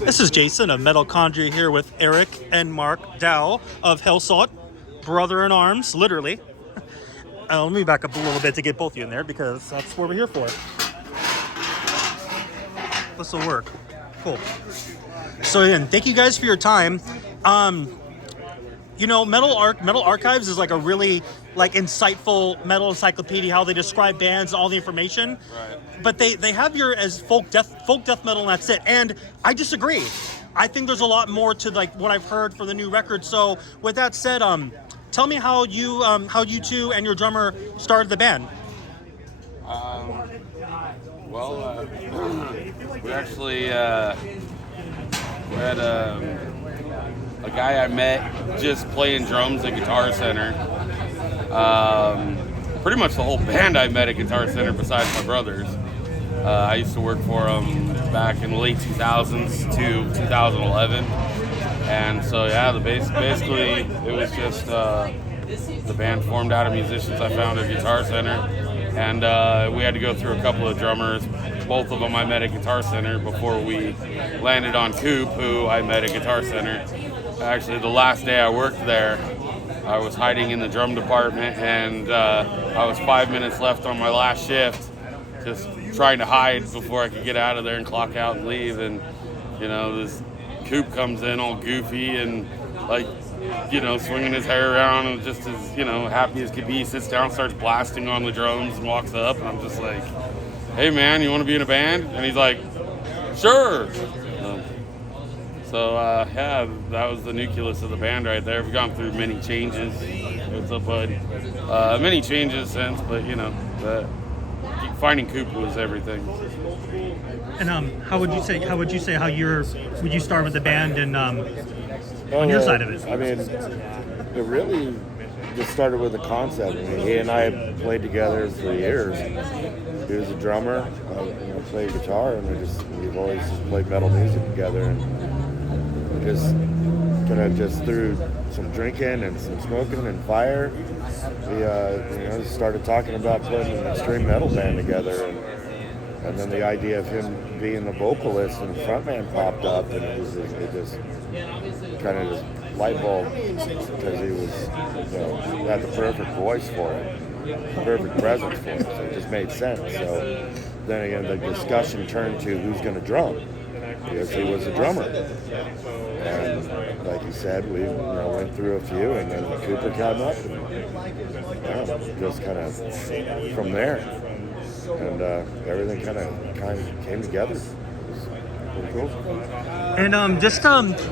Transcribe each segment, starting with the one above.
This is Jason of Metalchondria here with Eric and Mark Dow of Helsott, brother in arms, literally. Let me back up a little bit to get both of you in there because that's what we're here for. This will work. Cool. So again, thank you guys for your time. Metal Archives is like a really insightful metal encyclopedia, how they describe bands, all the information. Right. But they have your as folk death metal, and that's it. And I disagree. I think there's a lot more to what I've heard for the new record. So with that said, tell me how you two and your drummer started the band. We actually we had a guy I met just playing drums at Guitar Center. Pretty much the whole band I met at Guitar Center besides my brothers. I used to work for them back in the late 2000s to 2011. And so, basically it was just the band formed out of musicians I found at Guitar Center. And we had to go through a couple of drummers. Both of them I met at Guitar Center before we landed on Coop, who I met at Guitar Center. Actually, the last day I worked there, I was hiding in the drum department, and I was 5 minutes left on my last shift, just trying to hide before I could get out of there and clock out and leave. And, this Coop comes in all goofy and, swinging his hair around and just as, happy as could be, sits down, starts blasting on the drums and walks up, and I'm just like, hey man, you want to be in a band? And he's like, sure. That was the nucleus of the band right there. We've gone through many changes. What's up, bud? Many changes since, but finding Coop was everything. And how would you would you start with the band and on your side of it? I mean, it really just started with a concept. He and I have played together for years. He was a drummer, played guitar, and we've always just played metal music together. And just through some drinking and some smoking and fire, we started talking about putting an extreme metal band together. And then the idea of him being the vocalist and frontman popped up, and it just kind of just light bulb, because he had the perfect voice for it, perfect presence for it, so it just made sense. So then again, the discussion turned to who's going to drum, because he was a drummer. And like you said, we went through a few, and then Cooper came up, and just kind of from there. And everything kind of came together. It was pretty cool. And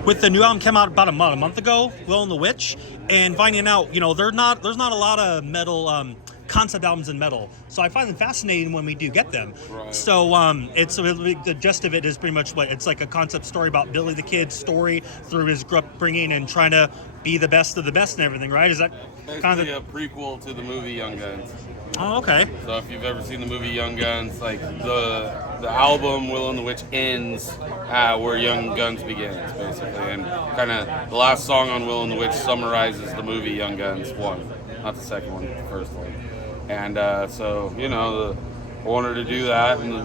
with the new album came out about a month ago, Willandthewitch, and finding out, there's not a lot of metal concept albums in metal, so I find them fascinating when we do get them. Right. So the gist of it is pretty much it's like a concept story about Billy the Kid's story through his upbringing and trying to be the best of the best and everything, right? Is that basically a prequel to the movie Young Guns? Oh, okay. So if you've ever seen the movie Young Guns, the album Willandthewitch ends where Young Guns begins, basically. And kind of the last song on Willandthewitch summarizes the movie Young Guns 1. Not the second one, the first one. And I wanted to do that. And,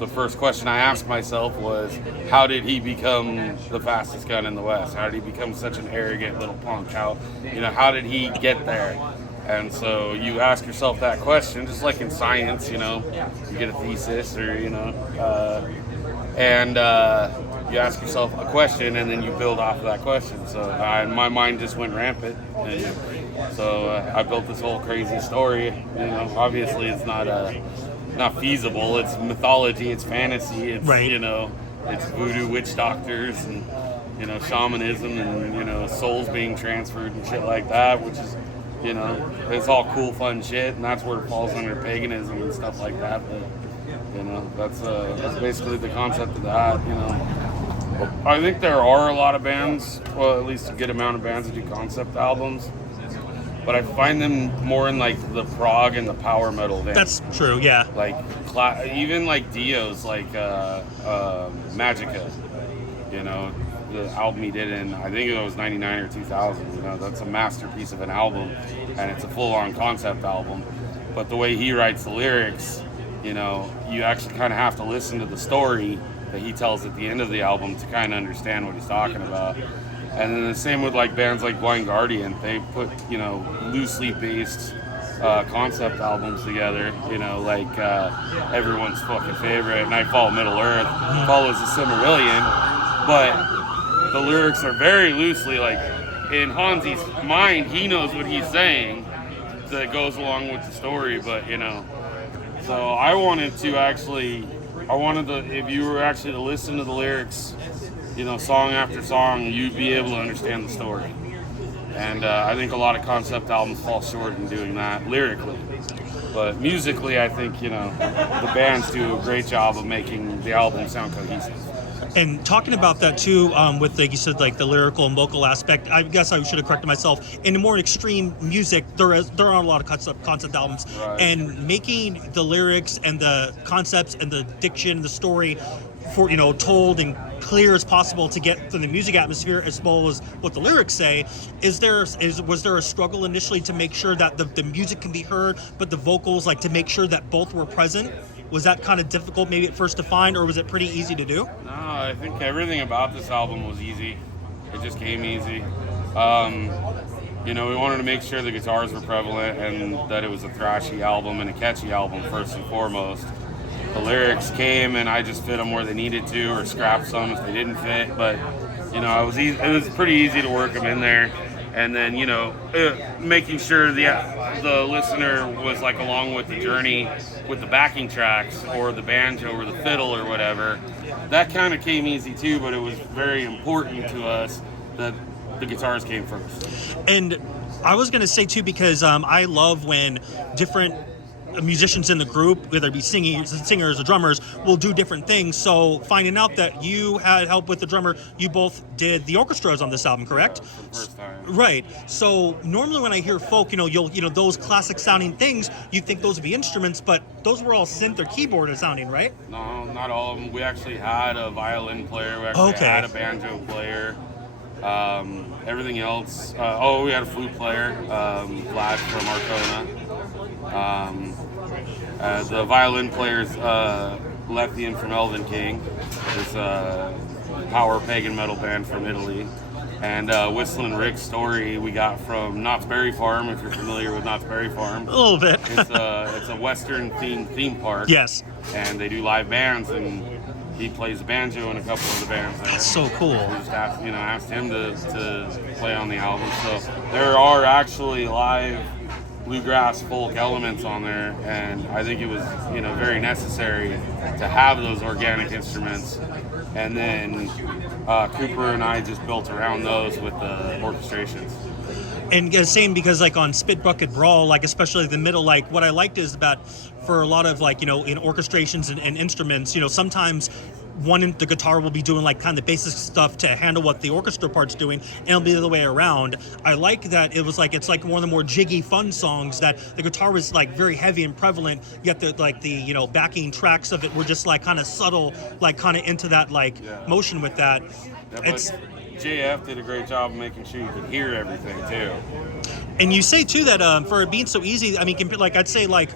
the first question I asked myself was, how did he become the fastest gun in the West? How did he become such an arrogant little punk? How did he get there? And so you ask yourself that question, just like in science, you get a thesis or, and you ask yourself a question and then you build off of that question. So my mind just went rampant. And so I built this whole crazy story. Obviously it's not feasible. It's mythology, it's fantasy, it's, right. It's voodoo witch doctors and, shamanism and, souls being transferred and shit like that, which is, it's all cool, fun shit, and that's where it falls under paganism and stuff like that. But that's basically the concept of that. I think there are a lot of bands, well, at least a good amount of bands that do concept albums, but I find them more in the prog and the power metal vein. That's true, yeah. Even Dio's Magica, the album he did in, I think it was 99 or 2000, that's a masterpiece of an album, and it's a full-on concept album. But the way he writes the lyrics, you actually kind of have to listen to the story that he tells at the end of the album to kind of understand what he's talking about. And then the same with like bands like Blind Guardian. They put, you know, loosely based concept albums together, you know, like everyone's fucking favorite, Nightfall of Middle Earth follows the Silmarillion, but the lyrics are very loosely, like, in Hansi's mind, he knows what he's saying that goes along with the story, but, you know, so I wanted to, if you were actually to listen to the lyrics, you know, song after song, you'd be able to understand the story. And I think a lot of concept albums fall short in doing that lyrically. But musically, I think, you know, the bands do a great job of making the album sound cohesive. And talking about that too, with like you said, like the lyrical and vocal aspect, I guess I should have corrected myself. In the more extreme music, there are a lot of concept albums, right. And making the lyrics and the concepts and the diction, the story, for, you know, told and clear as possible to get to the music atmosphere as well as what the lyrics say. Was there a struggle initially to make sure that the music can be heard, but the vocals, like, to make sure that both were present? Was that kind of difficult maybe at first to find, or was it pretty easy to do? No, I think everything about this album was easy. It just came easy. You know, we wanted to make sure the guitars were prevalent and that it was a thrashy album and a catchy album first and foremost. The lyrics came and I just fit them where they needed to, or scrapped some if they didn't fit. But, you know, it was pretty easy to work them in there. And then, you know, making sure the listener was like along with the journey with the backing tracks or the banjo or the fiddle or whatever. That kind of came easy too, but it was very important to us that the guitars came first. And I was going to say too, because I love when different musicians in the group, whether it be singers or drummers, will do different things. So finding out that you had help with the drummer, you both did the orchestras on this album, correct? Yeah, for the first time. Right. So normally when I hear folk, you know, those classic sounding things, you think those would be instruments, but those were all synth or keyboard sounding, right? No, not all of them. We actually had a violin player. We actually had a banjo player. Everything else. We had a flute player, Vlad from Arcona. The violin players, Lethian from Elven King, is a power pagan metal band from Italy. And Whistling Rick's Story we got from Knott's Berry Farm, if you're familiar with Knott's Berry Farm. A little bit. It's a Western themed theme park. Yes. And they do live bands, and he plays the banjo in a couple of the bands there. That's so cool. We just asked him to play on the album. So there are actually live bluegrass folk elements on there, and I think it was, you know, very necessary to have those organic instruments. And then Cooper and I just built around those with the orchestrations. And same, because like on Spit Bucket Brawl, like especially the middle, like what I liked is about for a lot of, like, you know, in orchestrations and instruments, you know, sometimes the guitar will be doing like kind of the basic stuff to handle what the orchestra part's doing, and it'll be the other way around. I like that it was like, it's like one of the more jiggy fun songs that the guitar was like very heavy and prevalent, yet the you know, backing tracks of it were just like kind of subtle, like kind of into that like motion with that. Yeah, JF did a great job of making sure you could hear everything too. And you say too that for it being so easy, I mean, like I'd say like,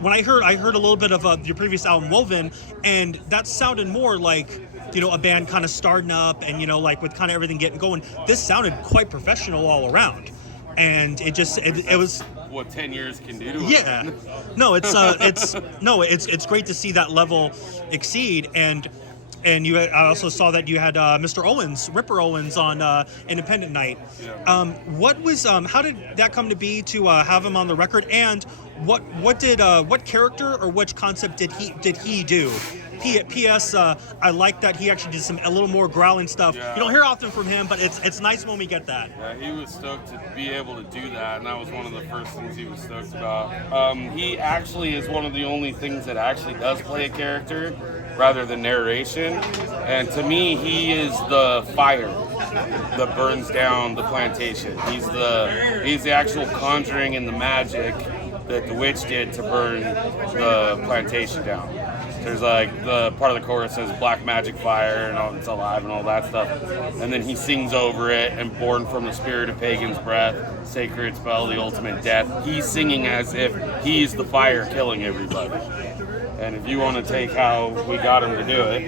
when I heard a little bit of your previous album, Woven, and that sounded more like, you know, a band kind of starting up and, you know, like with kind of everything getting going. This sounded quite professional all around, and it was what 10 years can do to yeah. No, it's great to see that level exceed. And I also saw that you had Mr. Ripper Owens on Independent Night. Yeah. How did that come to be to have him on the record? And what character or which concept did he do? P.S. I like that he actually did a little more growling stuff. Yeah. You don't hear often from him, but it's nice when we get that. Yeah, he was stoked to be able to do that, and that was one of the first things he was stoked about. He actually is one of the only things that actually does play a character rather than narration. And to me, he is the fire that burns down the plantation. He's the actual conjuring and the magic that the witch did to burn the plantation down. There's like the part of the chorus says black magic fire and it's alive and all that stuff. And then he sings over it, and born from the spirit of pagan's breath, sacred spell, the ultimate death. He's singing as if he's the fire killing everybody. And if you want to take how we got him to do it.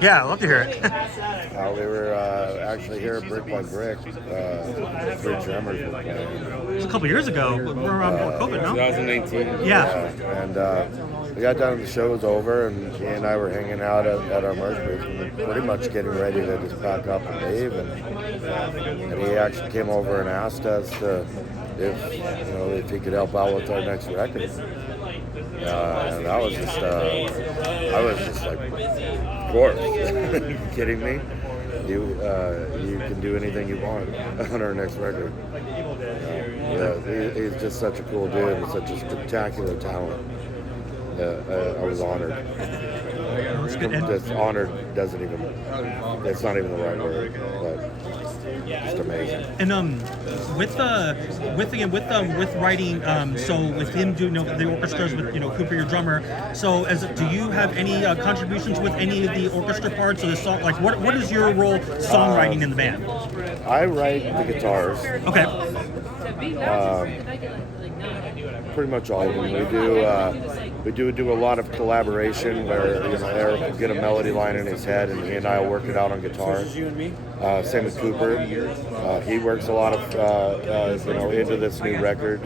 Yeah, I'd love to hear it. We were actually here brick by brick. 3 drummers were playing. It was a couple years ago. We're around before COVID, no? 2018. Yeah. And we got done, the show was over, and he and I were hanging out at our merch booth, and pretty much getting ready to just pack up and leave. And he actually came over and asked us if he could help out with our next record. And I was just like, of course. Are you kidding me? You can do anything you want on our next record. He's just such a cool dude and such a spectacular talent. I was honored. Just honored it's not even the right word, but just amazing. And with writing, so with him doing the orchestras with Cooper, your drummer. So do you have any contributions with any of the orchestra parts of the song? Like what is your role songwriting in the band? I write the guitars. Okay. Pretty much all of them. We do a lot of collaboration where Eric will get a melody line in his head and he and I will work it out on guitar. Same with Cooper. He works a lot of into this new record,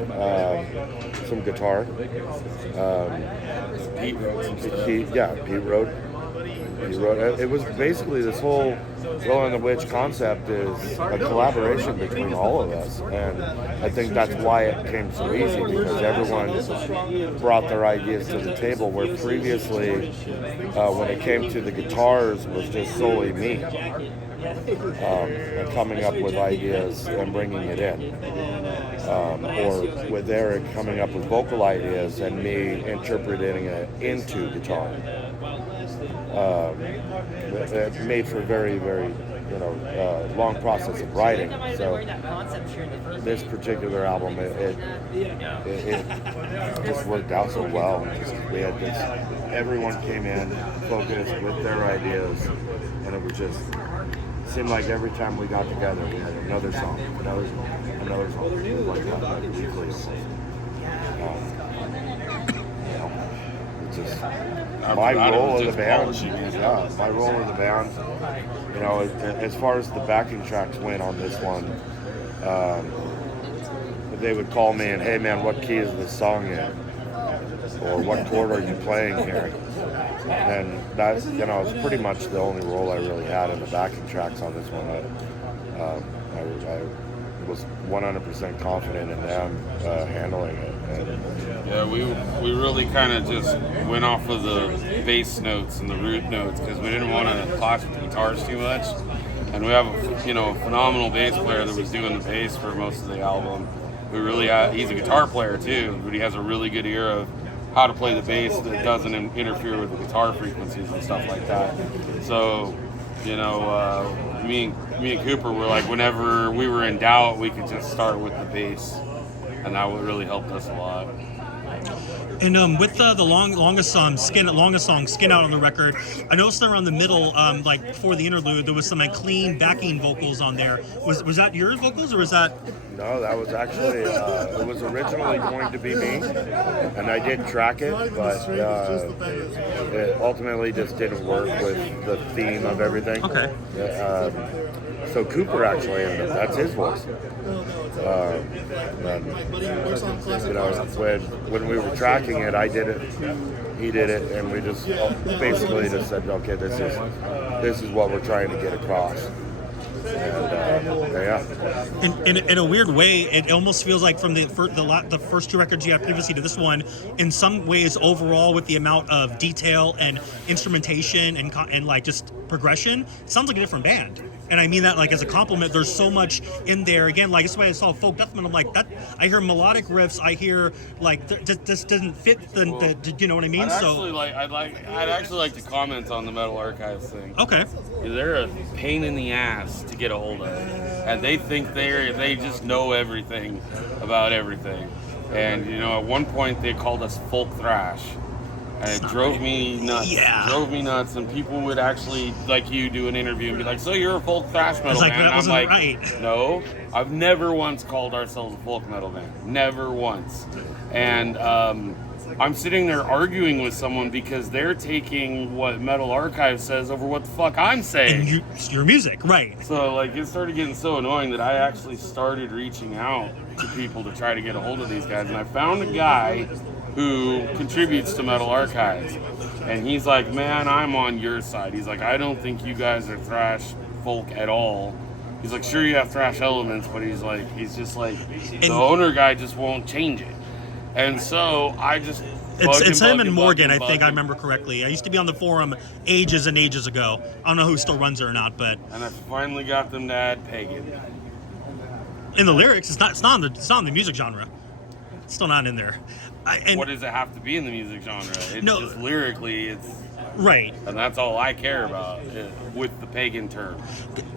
some guitar. Pete wrote. It was basically this whole Will and the Witch concept is a collaboration between all of us, and I think that's why it came so easy, because everyone brought their ideas to the table, where previously when it came to the guitars was just solely me coming up with ideas and bringing it in, or with Eric coming up with vocal ideas and me interpreting it into guitar. It made for a very, very, long process of writing. So this particular album, it just worked out so well. We had everyone came in focused with their ideas, and it seemed like every time we got together, we had another song, another song, like that, like weekly. It's just my role in the band. Yeah, my role in the band. As far as the backing tracks went on this one, they would call me and, hey man, what key is this song in? Or what chord are you playing here? And that's, it's pretty much the only role I really had in the backing tracks on this one. I was 100% confident in them handling it. Yeah, we really kind of just went off of the bass notes and the root notes because we didn't want to clash with the guitars too much. And we have a phenomenal bass player that was doing the bass for most of the album. He's a guitar player too, but he has a really good ear of how to play the bass that doesn't interfere with the guitar frequencies and stuff like that. So, me and Cooper were like, whenever we were in doubt, we could just start with the bass, and that really helped us a lot. And with the longest song, Skin Out on the record, I noticed around the middle, before the interlude, there was some clean backing vocals on there. Was that your vocals, or was that? No, that was actually, it was originally going to be me, and I did track it, but it ultimately just didn't work with the theme of everything. Okay. So Cooper actually ended up, that's his voice. When we were tracking it, I did it, he did it, and we just basically just said, okay, this is what we're trying to get across. And yeah. In a weird way, it almost feels like from the first 2 records you have previously to this one, in some ways overall with the amount of detail and instrumentation and like just progression, it sounds like a different band. And I mean that like as a compliment. There's so much in there. Again, like that's why I saw Folk Dustman. I'm like that. I hear melodic riffs. I hear like this doesn't fit the you know what I mean? I'd actually like to comment on the Metal Archives thing. Okay. They're a pain in the ass to get a hold of, and they think they just know everything about everything. And at one point they called us folk thrash. And it drove me nuts. Yeah. Drove me nuts, and people would actually, like you, do an interview and be like, "So you're a folk thrash metal band?" That wasn't right. No, I've never once called ourselves a folk metal band. Never once. And I'm sitting there arguing with someone because they're taking what Metal Archive says over what the fuck I'm saying. And your music, right? So like it started getting so annoying that I actually started reaching out to people to try to get a hold of these guys, and I found a guy who contributes to Metal Archives, and he's like, man, I'm on your side. He's like, I don't think you guys are thrash folk at all. He's like, sure, you have thrash elements, but he's just like, the owner guy just won't change it. And so I just it's him and Morgan, I think I remember correctly. I used to be on the forum ages and ages ago. I don't know who still runs it or not, but and I finally got them to add pagan. In the lyrics, it's not in the music genre. It's still not in there. What does it have to be in the music genre? It's just lyrically, it's right, and that's all I care about with the pagan term.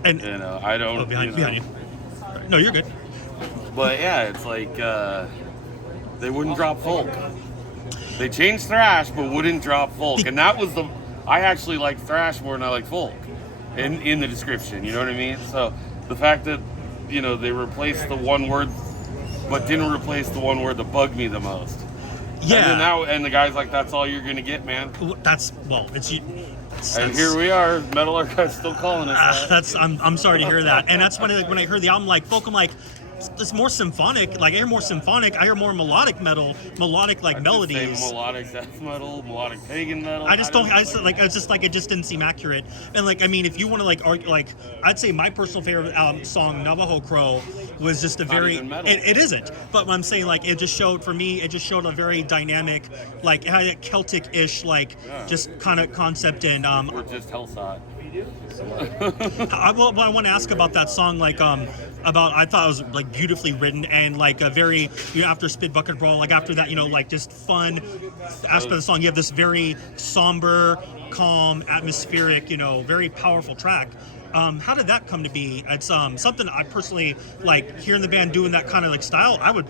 And I don't. Behind you. No, you're good. But yeah, it's like they wouldn't drop folk. They changed thrash, but wouldn't drop folk, and that was I actually like thrash more than I like folk, in the description. You know what I mean? So the fact that they replaced the one word, but didn't replace the one word that bugged me the most. Yeah. And the guy's like, that's all you're gonna get, man. And here we are, Metal Archive still calling us that. I'm sorry to hear that. And that's when I heard the album, like folk, I'm like, it's more symphonic. Like I hear more symphonic. I hear more melodic metal, melodic like melodies. Melodic death metal, melodic pagan metal. It's just like it just didn't seem accurate. And like I mean, if you want to like argue, like I'd say my personal favorite song, Navajo Crow, was just a very. It isn't. But I'm saying like it just showed for me. It just showed a very dynamic, like it had a Celtic-ish just kind of concept and. We're just Helsott. I want to ask about that song, like I thought it was like beautifully written and like a very after Spit Bucket Brawl, like after that like just fun aspect of the song. You have this very somber, calm, atmospheric, very powerful track. How did that come to be? It's something I personally like hearing the band doing that kind of like style. I don't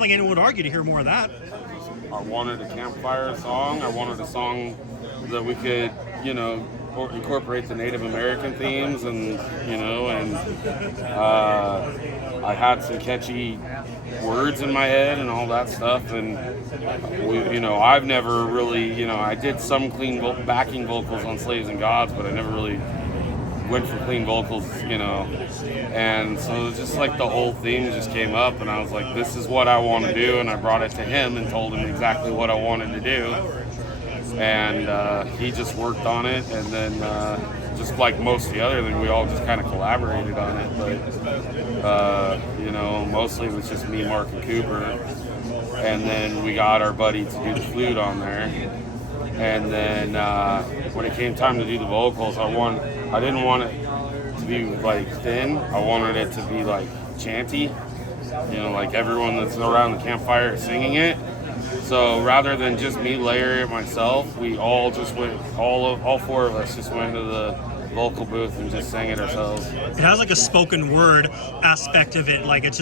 think anyone would argue to hear more of that. I wanted a campfire song. I wanted a song that we could incorporate the Native American themes, and I had some catchy words in my head and all that stuff, and I've never really I did some clean backing vocals on Slaves and Gods, but I never really went for clean vocals, and so it was just like the whole theme just came up, and I was like, this is what I want to do, and I brought it to him and told him exactly what I wanted to do. And he just worked on it, and then just like most of the other things, we all just kind of collaborated on it. But mostly it was just me, Mark, and Cooper. And then we got our buddy to do the flute on there. And then when it came time to do the vocals, I didn't want it to be like thin. I wanted it to be like chanty. Like everyone that's around the campfire is singing it. So rather than just me layering it myself, we all just went, all four of us just went to the vocal booth and just sang it ourselves. It has like a spoken word aspect of it. Like it's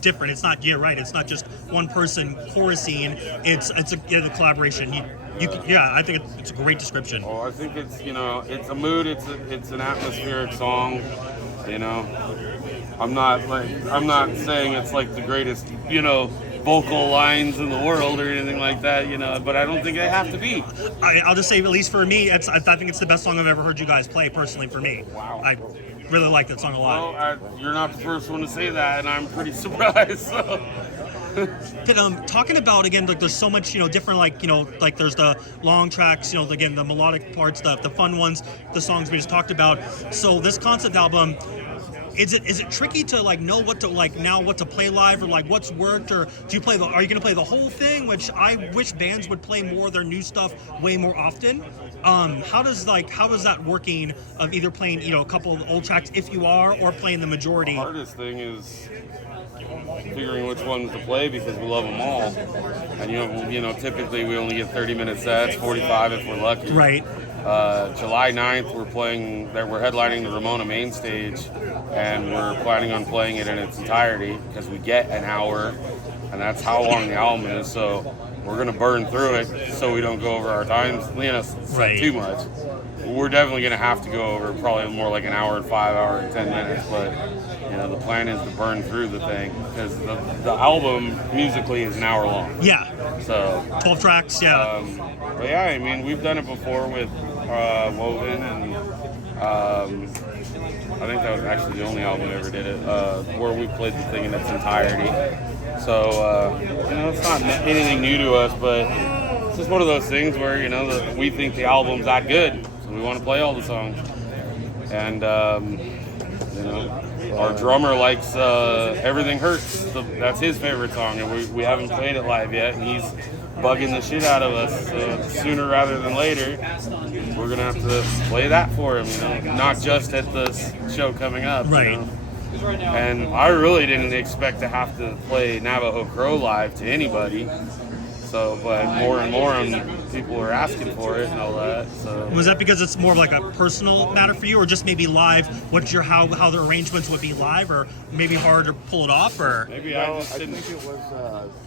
different. It's not, you're right. It's not just one person chorusing. It's a collaboration. I think it's a great description. Well, I think it's it's a mood. It's an atmospheric song. I'm not saying it's like the greatest vocal lines in the world or anything like that, but I don't think they have to be. I'll just say, at least for me, I think it's the best song I've ever heard you guys play, personally, for me. Wow. I really like that song a lot. Well, you're not the first one to say that, and I'm pretty surprised, so. Talking about, again, like there's so much, different, like there's the long tracks, again, the melodic parts, the fun ones, the songs we just talked about. So this concept album, is it tricky to know what to play live, or what's worked, or are you gonna play the whole thing, which I wish bands would play more of their new stuff way more often? How is that working, of either playing a couple of old tracks if you are, or playing the majority? The hardest thing is figuring which ones to play, because we love them all, and typically we only get 30-minute sets, 45 if we're lucky. Right. July 9th, we're headlining the Ramona main stage, and we're planning on playing it in its entirety because we get an hour, and that's how long the album is. So we're gonna burn through it so we don't go over our times, right. too much. we're definitely going to have to go over probably more like an hour and 5 hour and 10 minutes, but the plan is to burn through the thing because the album musically is an hour long. Yeah. So 12 tracks, yeah. But yeah, I mean, we've done it before with Woven, and I think that was actually the only album we ever did it, where we played the thing in its entirety. So, it's not anything new to us, but it's just one of those things where, we think the album's that good, so we want to play all the songs. And, our drummer likes Everything Hurts. That's his favorite song, and we haven't played it live yet, and he's bugging the shit out of us. So sooner rather than later, we're going to have to play that for him, not just at the show coming up. Right. And I really didn't expect to have to play Navajo Crow live to anybody. So, but more and more people are asking for it and all that. So Was that because it's more of like a personal matter for you, or just maybe live? How the arrangements would be live, or maybe hard to pull it off, or maybe I think it was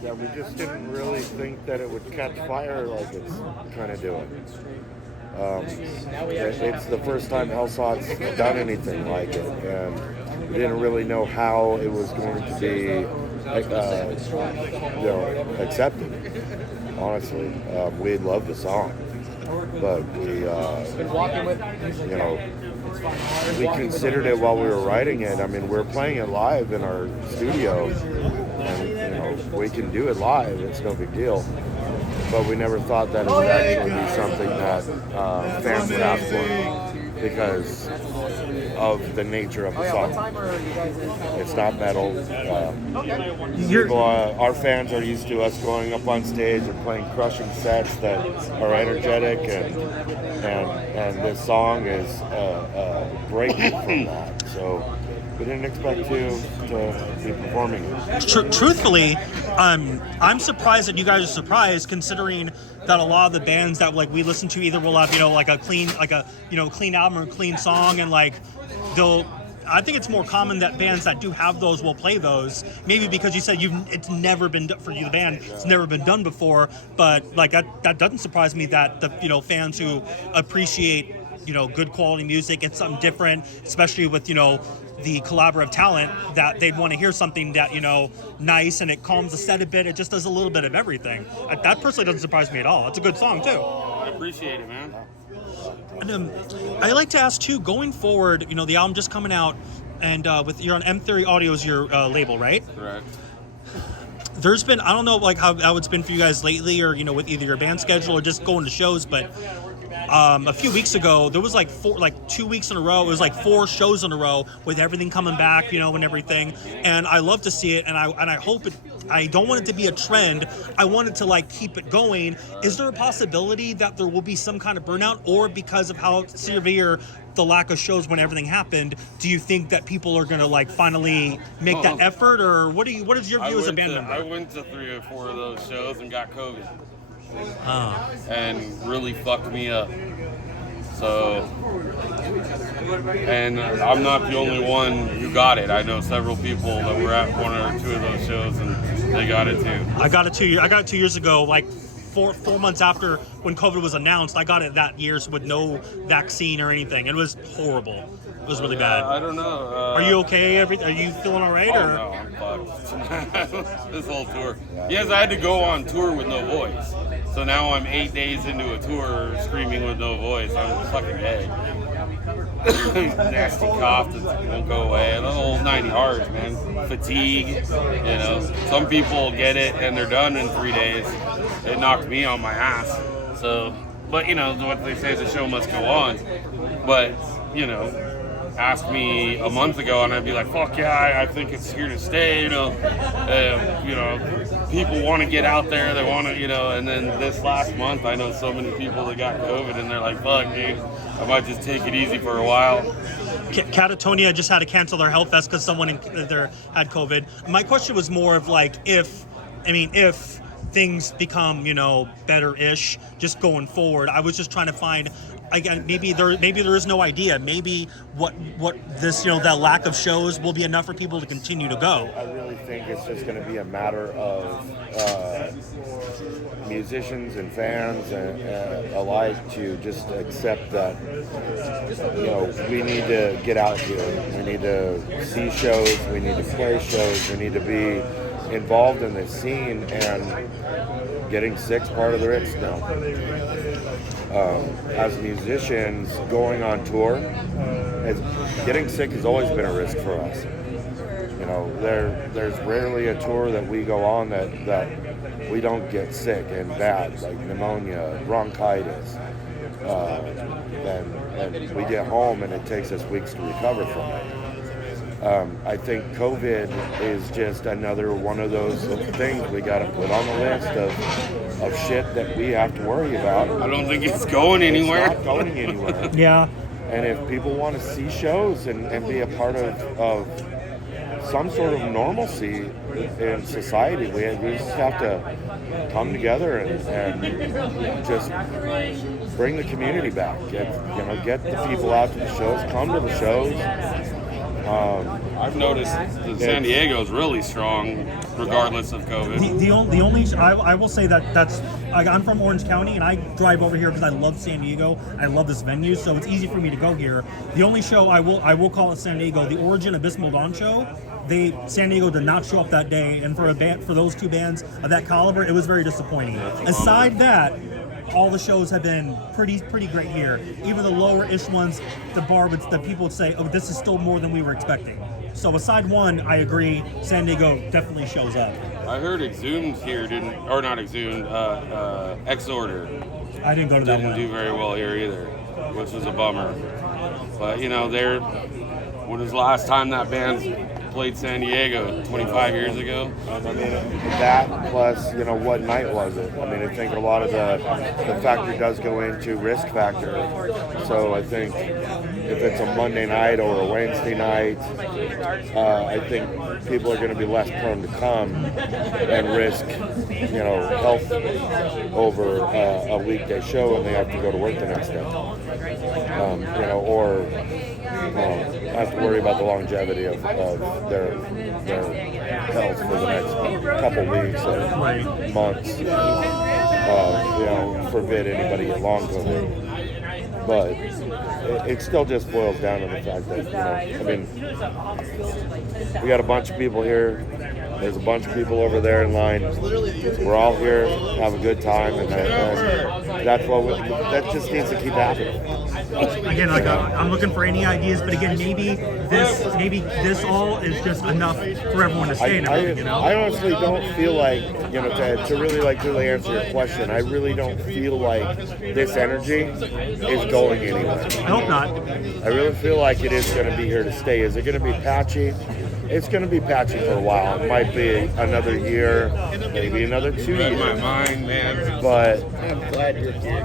that we just didn't really think that it would catch fire like it's kind of doing. It's the first time Helsott's done anything like it, and we didn't really know how it was going to be accepted. Honestly, we love the song, but we considered it while we were writing it. I mean, we're playing it live in our studio, and we can do it live. It's no big deal. But we never thought that it would actually be something that fans would ask for because of the nature of the song. It's not metal. Our fans are used to us going up on stage and playing crushing sets that are energetic, and this song is breaking from that. So we didn't expect to be performing it. Truthfully, I'm surprised that you guys are surprised, considering that a lot of the bands that we listen to either will have like a clean clean album or clean song, and I think it's more common that bands that do have those will play those. Maybe because you said it's never been for you, the band. It's never been done before. But that doesn't surprise me that the fans who appreciate good quality music and something different, especially with the collaborative talent, that they'd want to hear something that nice, and it calms the set a bit. It just does a little bit of everything. That personally doesn't surprise me at all. It's a good song too. I appreciate it, man. And I like to ask too, going forward, the album just coming out, and you're on M30 Audio's your label, right? Correct. There's been, I don't know how it's been for you guys lately, or with either your band schedule or just going to shows, but a few weeks ago there was 2 weeks in a row, it was 4 shows in a row with everything coming back, and everything, and I love to see it, and I hope it. I don't want it to be a trend. I want it to keep it going. Is there a possibility that there will be some kind of burnout, or because of how severe the lack of shows when everything happened, do you think that people are going to finally make that effort, or what is your view as a band member? I went to 3 or 4 of those shows and got COVID. And really fucked me up. So, and I'm not the only one who got it. I know several people that were at 1 or 2 of those shows, and they got it too. I got it 2 years ago, 4 months after when COVID was announced. I got it that year with no vaccine or anything. It was horrible. It was really bad. I don't know. Are you okay? Are you feeling all right? No, I'm fucked. This whole tour. Yes, I had to go on tour with no voice. So now I'm 8 days into a tour screaming with no voice. I'm fucking dead. Nasty cough that won't go away. The whole 90 yards, man. Fatigue. Some people get it and they're done in 3 days. It knocked me on my ass. So, but what they say, the show must go on. But, ask me a month ago and I'd be like, fuck yeah, I think it's here to stay, people want to get out there, they want to, and then this last month I know so many people that got COVID and they're like, fuck dude, I might just take it easy for a while. Catatonia just had to cancel their Hellfest because someone there had COVID. My question was more of if things become, better-ish just going forward. I was just trying to find again, maybe there is no idea. Maybe what this, that lack of shows will be enough for people to continue to go. I really think it's just going to be a matter of musicians and fans alike to just accept that, we need to get out here. We need to see shows. We need to play shows. We need to be involved in the scene, and getting sick's part of the risk now. As musicians going on tour, getting sick has always been a risk for us. There's rarely a tour that we go on that we don't get sick and bad, like pneumonia, bronchitis, and we get home and it takes us weeks to recover from it. I think COVID is just another one of those things we got to put on the list of shit that we have to worry about. I don't think it's going anywhere. It's not going anywhere. Yeah. And if people want to see shows and be a part of some sort of normalcy in society, we just have to come together and just bring the community back. Get the people out to the shows, come to the shows. I've noticed that San Diego is really strong, regardless of COVID. The only I will say that's I'm from Orange County, and I drive over here because I love San Diego. I love this venue, so it's easy for me to go here. The only show I will call it San Diego, the Origin Abysmal Dawn show. San Diego did not show up that day, and for those two bands of that caliber, it was very disappointing. Aside that, all the shows have been pretty great here. Even the lower-ish ones, the people would say, "Oh, this is still more than we were expecting." So aside one, I agree, San Diego definitely shows up. I heard Exhumed here not Exhumed, Exorder. I didn't go to that one. Didn't do very well here either, which was a bummer. But when was the last time that band played San Diego? 25 years ago? That plus, what night was it? I think a lot of the factor does go into risk factor. So I think if it's a Monday night or a Wednesday night, I think people are going to be less prone to come and risk, health over a weekday show and they have to go to work the next day. Or have to worry about the longevity of their health for the next couple weeks or months. Forbid anybody get long COVID. But it still just boils down to the fact that, we got a bunch of people here. There's a bunch of people over there in line. We're all here, have a good time, and that just needs to keep happening. Again, I'm looking for any ideas, but again, maybe this all is just enough for everyone to stay. I honestly don't feel like, to really answer your question, I really don't feel like this energy is going anywhere. I hope not. I really feel like it is going to be here to stay. Is it going to be patchy? It's going to be patchy for a while. It might be another year, maybe another 2 years. Read my mind, man. But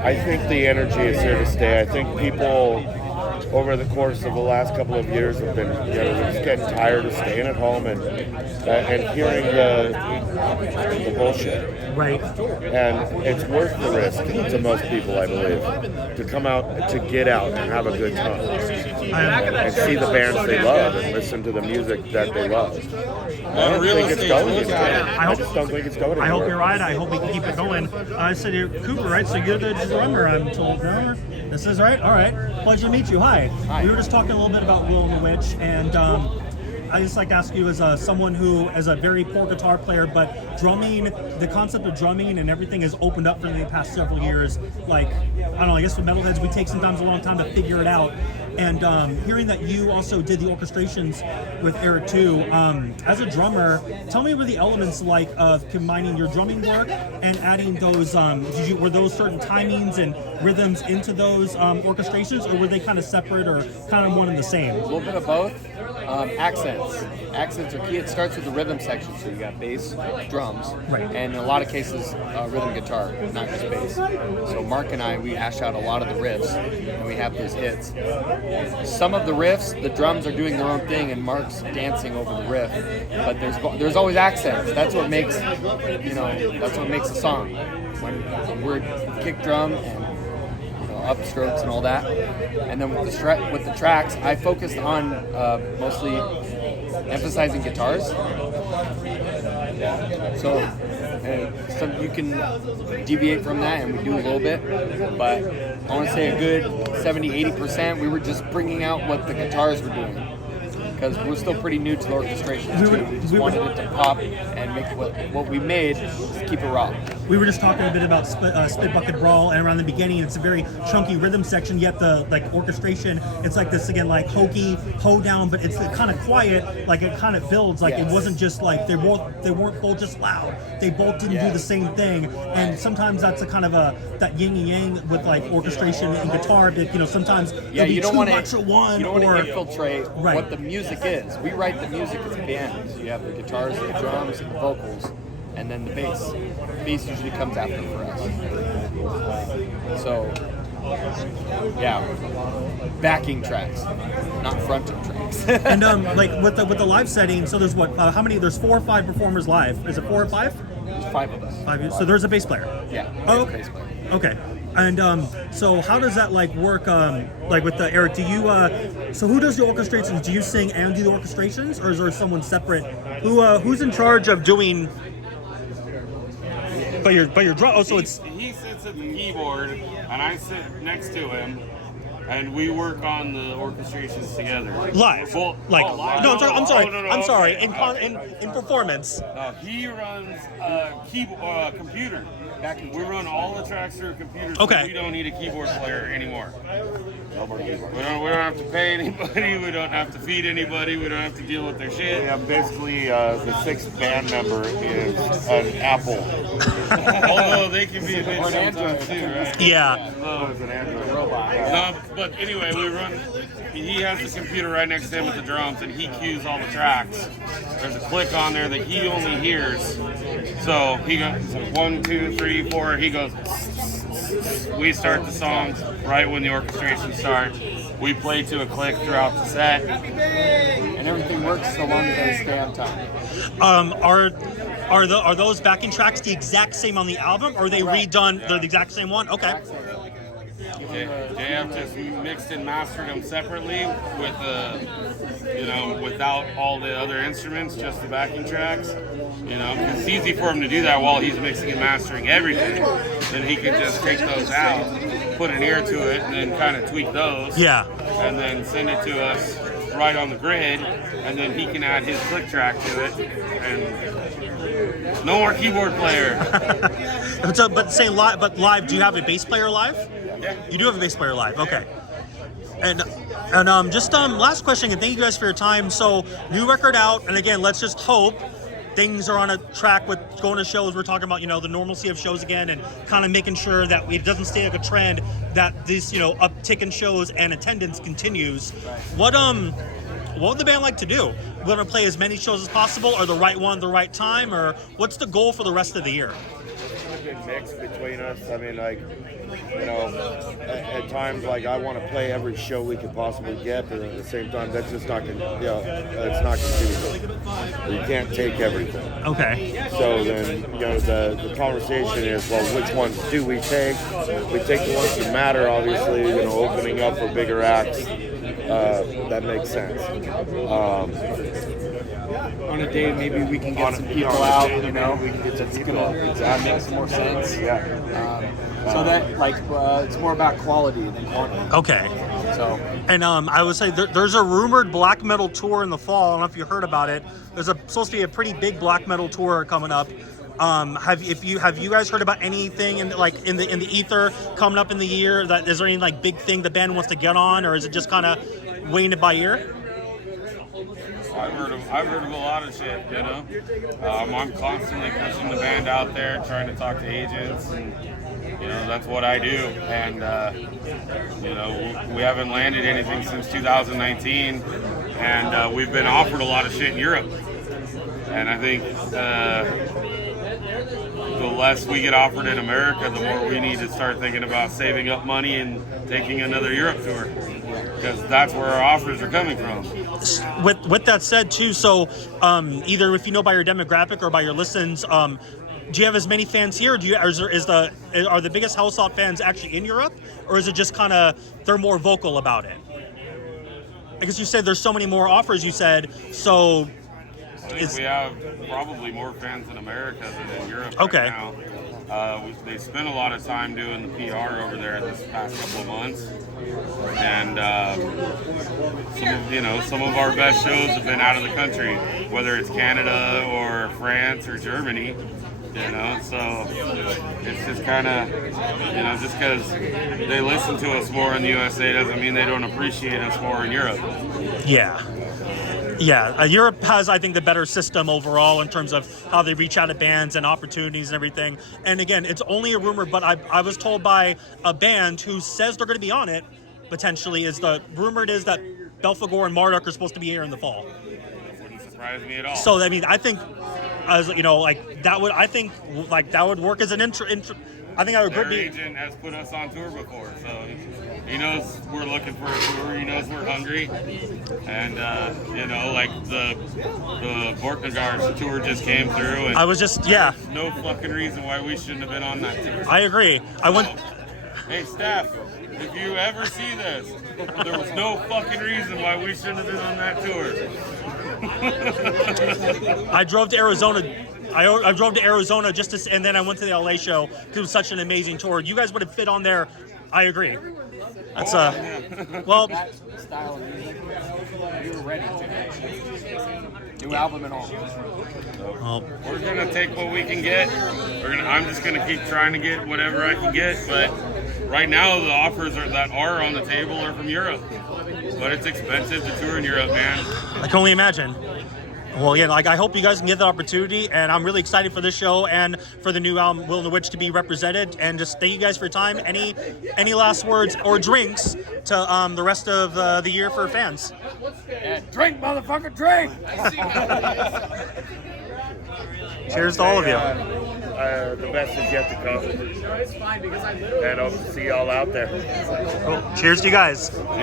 I think the energy is here to stay. I think people over the course of the last couple of years have been, just getting tired of staying at home and hearing the bullshit. Right. And it's worth the risk to most people, I believe, to come out, to get out and have a good time. And see the bands they love and listen to the music that they love. I don't think it's going anywhere. I just don't think it's going anywhere. I hope you're right. I hope we can keep it going. I said, you're Cooper, right? So you're the drummer, I'm told. No? This is right? All right. Pleasure to meet you. Hi. We were just talking a little bit about Will and the Witch, and I just like to ask you, as someone who is a very poor guitar player, but drumming, the concept of drumming and everything has opened up for me the past several years. Like, I don't know, I guess for metalheads, we take sometimes a long time to figure it out. And hearing that you also did the orchestrations with Eric too, as a drummer, tell me what the elements like of combining your drumming work and adding those, were those certain timings and rhythms into those orchestrations, or were they kind of separate or kind of one and the same? A little bit of both. Accents are key. It starts with the rhythm section, so you got bass, drums, right, and in a lot of cases rhythm guitar, not just bass. So Mark and I, we hash out a lot of the riffs, and we have those hits. Some of the riffs, the drums are doing their own thing, and Mark's dancing over the riff. But there's always accents. That's what makes that's what makes a song. When we're kick drum and upstrokes and all that. And then with the tracks, I focused on mostly emphasizing guitars. So you can deviate from that, and we do a little bit, but I want to say a good 70-80%, we were just bringing out what the guitars were doing. Because we're still pretty new to the orchestration too. We just wanted it to pop and make what we made, just keep it raw. We were just talking a bit about Spit Bucket Brawl, and around the beginning, it's a very chunky rhythm section. Yet the orchestration, it's like this again, like hokey, down, but it's kind of quiet. Like it kind of builds. Like It wasn't just like they weren't both just loud. They both didn't do the same thing. And sometimes that's a kind of that yin and yang with like orchestration and guitar. But sometimes you don't want much of one. You don't want to infiltrate right. what the music is. We write the music as a band. So you have the guitars, the drums, and the vocals, and then the bass. The bass usually comes after for us. So, yeah, backing tracks, not fronting tracks. And like with the live setting, so there's how many? There's 4 or 5 performers live. Is it 4 or 5? There's 5 of us. 5. So there's a bass player. Yeah. Oh, okay. Bass player. Okay. And so how does that like work? Like with the Eric, do you? So who does the orchestrations? Do you sing and do the orchestrations, or is there someone separate? Who's in charge of doing? But your drum. Oh, so it's. He sits at the keyboard, and I sit next to him, and we work on the orchestrations together. Live. Well, live. No, I'm sorry. I'm sorry. In performance. He runs computer. We run all the tracks through a computer, so okay. we don't need a keyboard player anymore. We don't have to pay anybody. We don't have to feed anybody. We don't have to deal with their shit. Yeah, basically, the 6th band member is an Apple. Although they can be a bit sometimes too, right? Yeah. It's an Android robot. But anyway, we run. He has the computer right next to him with the drums, and he cues all the tracks. There's a click on there that he only hears. So he goes 1, 2, 3, 4. He goes. We start the songs right when the orchestration starts. We play to a click throughout the set, and everything works so long as I stay on time. Are those backing tracks the exact same on the album, or are they redone? Yeah. They're the exact same one. Okay. JF just mixed and mastered them separately with without all the other instruments, just the backing tracks. It's easy for him to do that while he's mixing and mastering everything. Then he can just take those out, put an ear to it, and then kind of tweak those. Yeah. And then send it to us right on the grid, and then he can add his click track to it. And no more keyboard player. But say live. But live, do you have a bass player live? Yeah. You do have a bass player live. Okay. And just last question, and thank you guys for your time. So new record out, and again, let's just hope things are on a track with going to shows. We're talking about the normalcy of shows again, and kind of making sure that it doesn't stay like a trend, that this uptick in shows and attendance continues. What would the band like to do? We want to play as many shows as possible, or the right one, the right time, or what's the goal for the rest of the year? It's a good mix between us. I mean, at times, I want to play every show we could possibly get, but at the same time, that's just not going to, it's not conceivable. You can't take everything. Okay. So then, the conversation is, well, which ones do we take? We take the ones that matter, obviously, opening up for bigger acts. That makes sense. On a day, maybe we can get some people out, we can get some people out. That makes more sense. Yeah. So that, it's more about quality than quantity. Okay. So. And I would say there's a rumored black metal tour in the fall. I don't know if you heard about it. There's supposed to be a pretty big black metal tour coming up. Have you guys heard about anything in the ether coming up in the year? Is there any big thing the band wants to get on, or is it just kind of weighing it by ear? I've heard of a lot of shit, I'm constantly pushing the band out there, trying to talk to agents, and that's what I do. And we haven't landed anything since 2019, and we've been offered a lot of shit in Europe. And I think the less we get offered in America, the more we need to start thinking about saving up money and taking another Europe tour, because that's where our offers are coming from. With that said, too, so either if you know by your demographic or by your listens, do you have as many fans here? Do you are the biggest Helsott fans actually in Europe, or is it just kind of they're more vocal about it? Because you said there's so many more offers. You said so. I think we have probably more fans in America than in Europe Okay. right now. They spent a lot of time doing the PR over there this past couple of months, and some of our best shows have been out of the country, whether it's Canada or France or Germany. So it's just kind of, just because they listen to us more in the USA doesn't mean they don't appreciate us more in Europe. Yeah. Europe has, I think, the better system overall in terms of how they reach out to bands and opportunities and everything. And again, it's only a rumor, but I was told by a band who says they're going to be on it, potentially, rumored is that Belphegor and Marduk are supposed to be here in the fall. That wouldn't surprise me at all. So, I mean, I think, that would work as an intro. I think I would Their be. agent has put us on tour before, so he knows we're looking for a tour. He knows we're hungry, and the Borknagar tour just came through. And I was just no fucking reason why we shouldn't have been on that tour. I agree. Hey staff, if you ever see this, there was no fucking reason why we shouldn't have been on that tour. I drove to Arizona. I drove to Arizona and then I went to the LA show. It was such an amazing tour. You guys would have fit on there. I agree. That's well. That style of music, we were ready to. New album and all. Well, We're gonna take what we can get. I'm just gonna keep trying to get whatever I can get. But right now, the offers that are on the table are from Europe. But it's expensive to tour in Europe, man. I can only imagine. Well, yeah, I hope you guys can get the opportunity, and I'm really excited for this show and for the new album, Will and the Witch, to be represented. And just thank you guys for your time. Any last words or drinks to the rest of the year for fans? Yeah, drink, motherfucker, drink! Cheers to all of you. The best is yet to come. And I'll see y'all out there. Cool. Cheers to you guys.